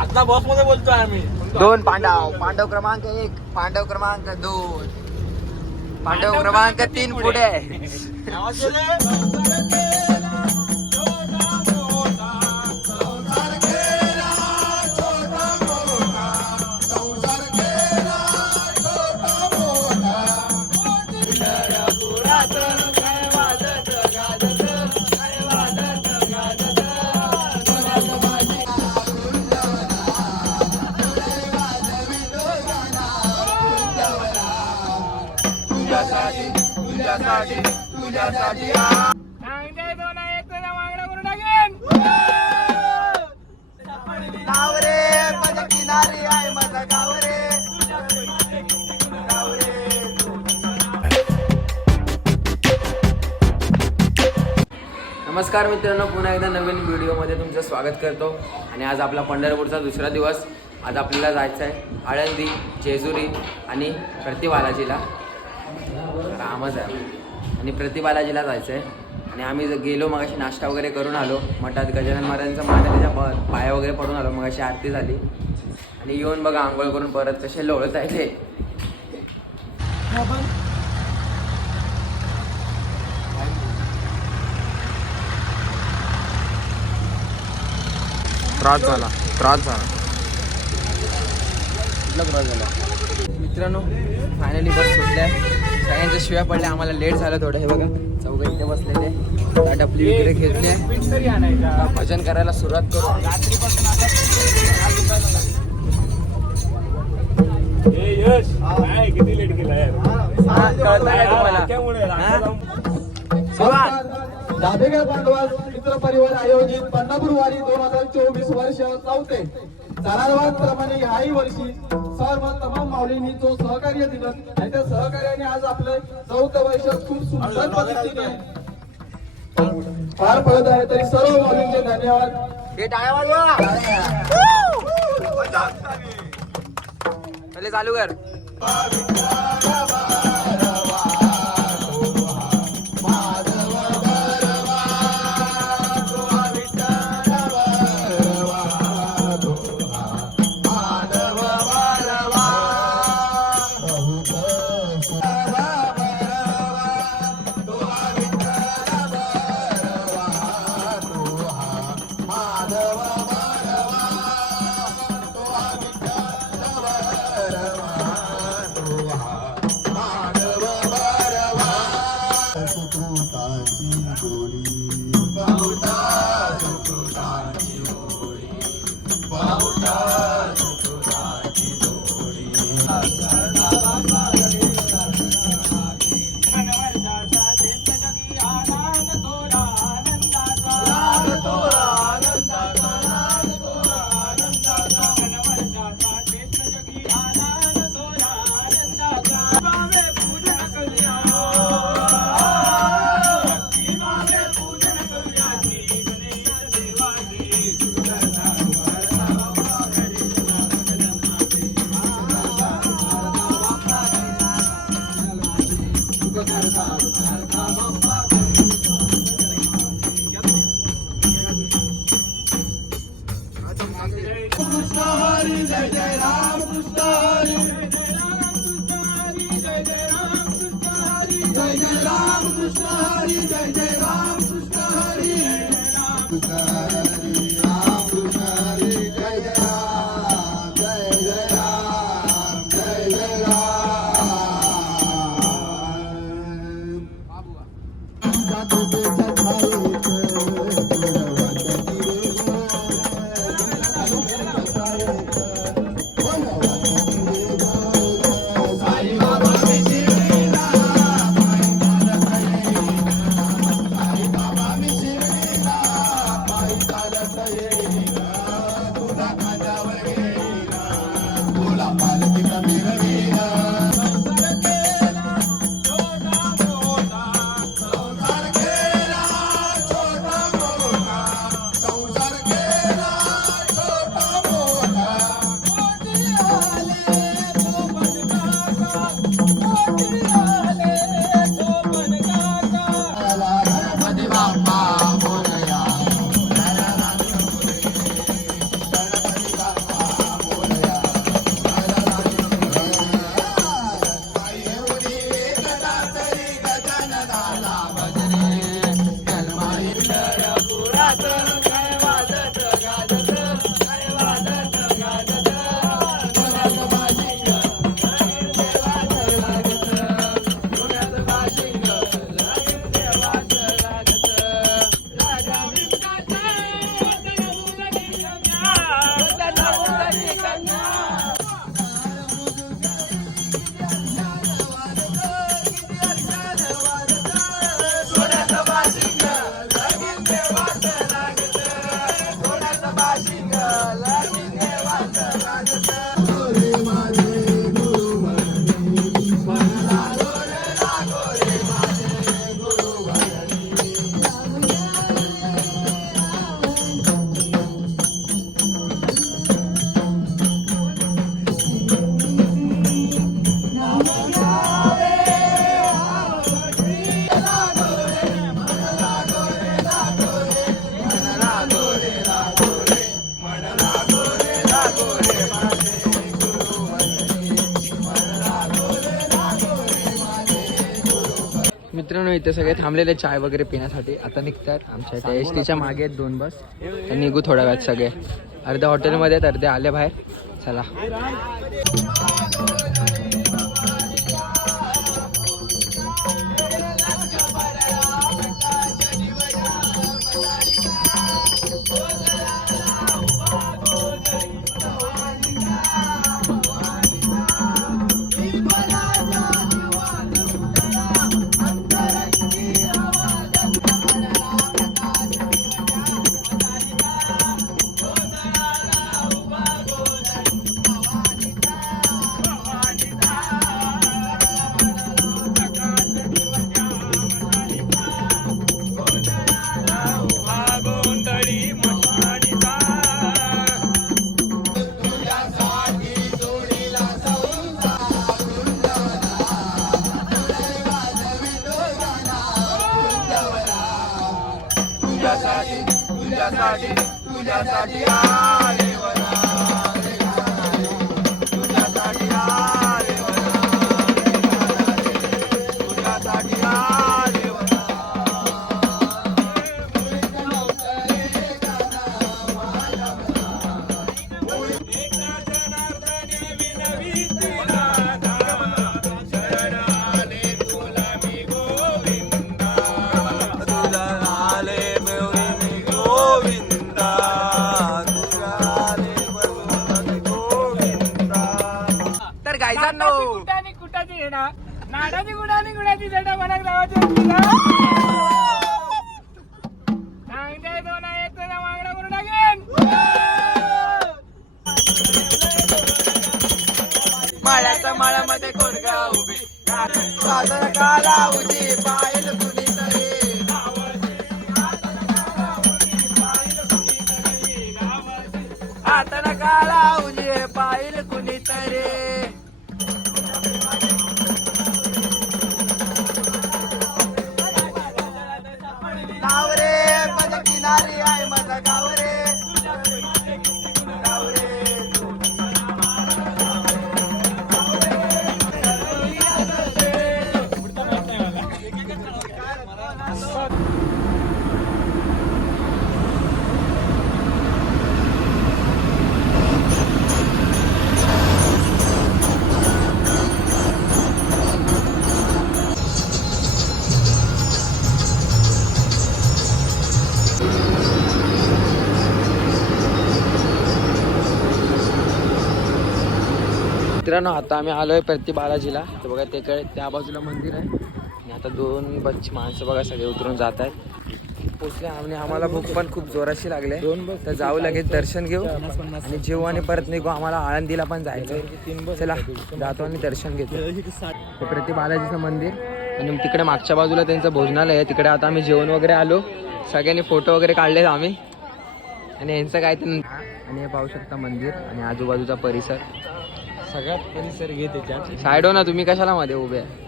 आता बॉस मध्ये बोलतोय आम्ही. 2 पांडव, पांडव क्रमांक 1, पांडव क्रमांक 2, पांडव क्रमांक 3 पुढे. तुझ्यासाठी किनारी आहे माझा गाव रे. नमस्कार मित्रांनो, पुन्हा एकदा नवीन व्हिडिओमध्ये तुमचं स्वागत करतो. आणि आज आपला पंढरपूरचा दुसरा दिवस. आज आपल्याला जायचं आहे आळंदी, जेजुरी आणि प्रतिबालाजीला. रामच आहे आणि प्रतिबालाजीला जायचं आहे. आणि आम्ही गेलो मगाशी, नाश्ता वगैरे करून आलो मठात. गजानन महाराजांचं मान त्याच्या पाया वगैरे पडून आलो. मगाशी आरती झाली आणि येऊन बघा आंघोळ करून परत कसे लोळत आहे ते. त्रास झाला. मित्रांनो, फायनली बस सुटल्या. सगळ्यांच्या शिव्या पडल्या, आम्हाला लेट झालं थोडं. हे बघा चौघं इथे बसलेले, डबली वगैरे घेतली आहे. भजन करायला सुरुवात करू. किती लेट केला सुरुवात. दाभेगाव पांडवास मित्र परिवार आयोजित पंढरपूर वारी 2024 वर्ष चौथे. प्रमाणे ह्याही वर्षी सर्व तमाम माऊलींनी जो सहकार्य दिलं आणि त्या सहकार्याने आज आपलं 4थं वर्ष खूप सुंदर पद्धतीने पार पडत आहे. तरी सर्व माऊलींचे धन्यवाद. हे टाळ्या वाजवा. पहिले चालू कर. मित्रांनो इथे सगळे थांबलेले चाय वगैरे पिण्यासाठी. आता निघतात आमच्या त्या एस टीच्या मागे आहेत 2 बस. तर निघू थोड्या वेळात सगळे. अर्ध्या हॉटेलमध्ये आहेत, अर्धे आले बाहेर. चला. तुझ्यासाठी आले वरा, तुझ्यासाठी आले वरा, तुझ्यासाठी आले वरा. नाडाची गुडानी गुडाची जटा मनाक लावायची सांगते तो ना एक तर वांगडा करून टाकेन. माळ्याच्या माळ्यामध्ये कोणगा उभी सादर काला उजी पायल कुणीतरी हाताला काला उजी पायल कुणीतरी. गाव रे माझ्या किनारी आहे माझा गाव रे, गाव रे. मित्रांनो आता आम्ही आलोय प्रति बालाजीला. तर बघा तिकडे त्या बाजूला मंदिर आहे आणि आता 2 बसची माणसं बघा सगळे उतरून जात आहेत. पोचले आणि आम्हाला भूक पण खूप जोराशी लागले. तर जाऊ लगेच दर्शन घेऊ आणि जेवू आणि परत निघू. आम्हाला आळंदीला पण जायचं. चला जातो आणि दर्शन घेतो. ते प्रति बालाजीचं मंदिर आणि तिकडे मागच्या बाजूला त्यांचं भोजनालय आहे. तिकडे आता आम्ही जेवण वगैरे आलो. सगळ्यांनी फोटो वगैरे काढले आम्ही आणि यांचं काय ते. आणि हे पाहू शकता मंदिर आणि आजूबाजूचा परिसर. सगळ्यात परिसर घे त्याच्यात. साईड हो ना, तुम्ही कशाला मध्ये उभे आहे.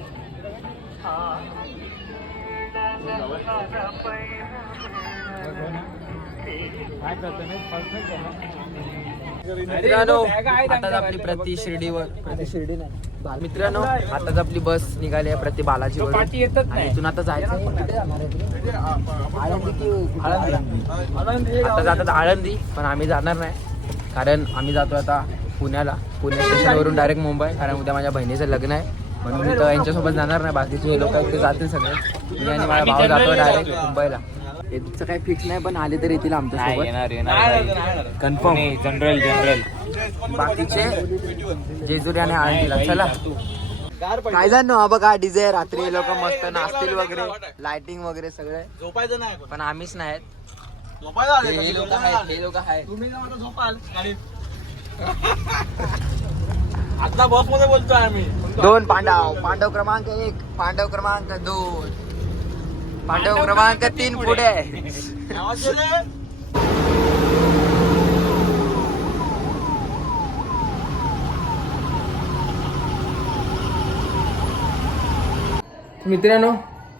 मित्रांनो आताच आपली प्रति शिर्डीवर मित्रांनो आताच आपली बस निघाली आहे प्रति बालाजीवर आणि इथून आता जायचं आता जातात आळंदी. पण आम्ही जाणार नाही कारण आम्ही जातो आता पुण्याला. पुणे स्टेशनवरून डायरेक्ट मुंबई, कारण उद्या माझ्या बहिणीचं लग्न आहे म्हणून मी तर यांच्यासोबत जाणार नाही. बाकीचे लोक ते जातील सगळे. मी आणि माझा भाऊ जातो डायरेक्ट मुंबईला. याचं काही फिक्स नाही पण आले तर येतील आमच्यासोबत कन्फर्म. जनरल बाकीचे जेजुरी आणि आळंदीला. चला काय जाणं हा बघा डीजे. रात्री लोक मस्त नाचतील वगैरे, लाइटिंग वगैरे सगळे. झोपायचं नाही पण आम्हीच नाहीत. झोपायचं हे लोक आहेत, हे लोक आहेत. तुम्ही जाऊन झोपाल. आता बस मध्ये बोलतोय आम्ही. 2 पांडव क्रमांक 1, पांडव क्रमांक 2, पांडव क्रमांक 3 पुढे. आवाज येतोय? मित्रांनो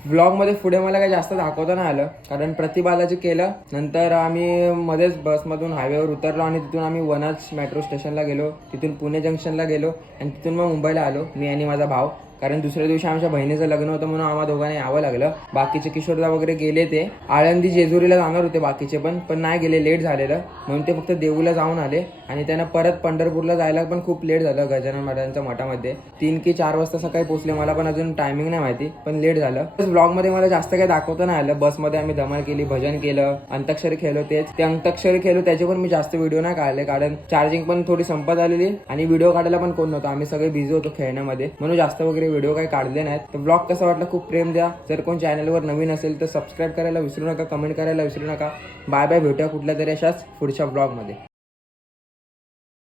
ब्लॉगमध्ये पुढे मला काही जास्त दाखवता नाही आलं कारण प्रतिबालाजी केलं. नंतर आम्ही मध्येच बसमधून हायवेवर उतरलो आणि तिथून आम्ही वनाज मेट्रो स्टेशनला गेलो. तिथून पुणे जंक्शनला गेलो आणि तिथून मग मुंबईला आलो मी आणि माझा भाव. कारण दुसऱ्या दिवशी आमच्या बहिणीचं लग्न होतं म्हणून आम्हा दोघांना यावं लागलं. बाकीचे किशोरदा वगैरे गेले, ते आळंदी जेजुरीला जाणार होते बाकीचे पण नाही गेले, लेट झालेलं म्हणून ते फक्त देऊला जाऊन आले. आणि त्यांना परत पंढरपूरला जायला पण खूप लेट झालं. गजानन महाराजांच्या मठामध्ये 3 की 4 वाजता सकाळी पोहोचले. मला पण अजून टायमिंग नाही माहिती, पण लेट झालं. ब्लॉगमध्ये मला जास्त काही दाखवता नाही आलं. बसमध्ये आम्ही धमाल केली, भजन केलं, अंताक्षरी खेळलो. ते अंताक्षरी खेळलो त्याचे पण मी जास्त व्हिडिओ नाही काढले, कारण चार्जिंग पण थोडी संपत आलेली आणि व्हिडिओ काढायला पण कोण नव्हतं. आम्ही सगळे बिझी होतो खेळण्यामध्ये, म्हणून जास्त वगैरे व्हिडिओ काही काढले नाहीत. तर ब्लॉग कसा वाटला खूप प्रेम द्या. जर कोण चॅनलवर नवीन असेल तर सबस्क्राईब करायला विसरू नका, कमेंट करायला विसरू नका. बाय बाय, भेटूया कुठल्या तरी अशाच पुढच्या ब्लॉगमध्ये.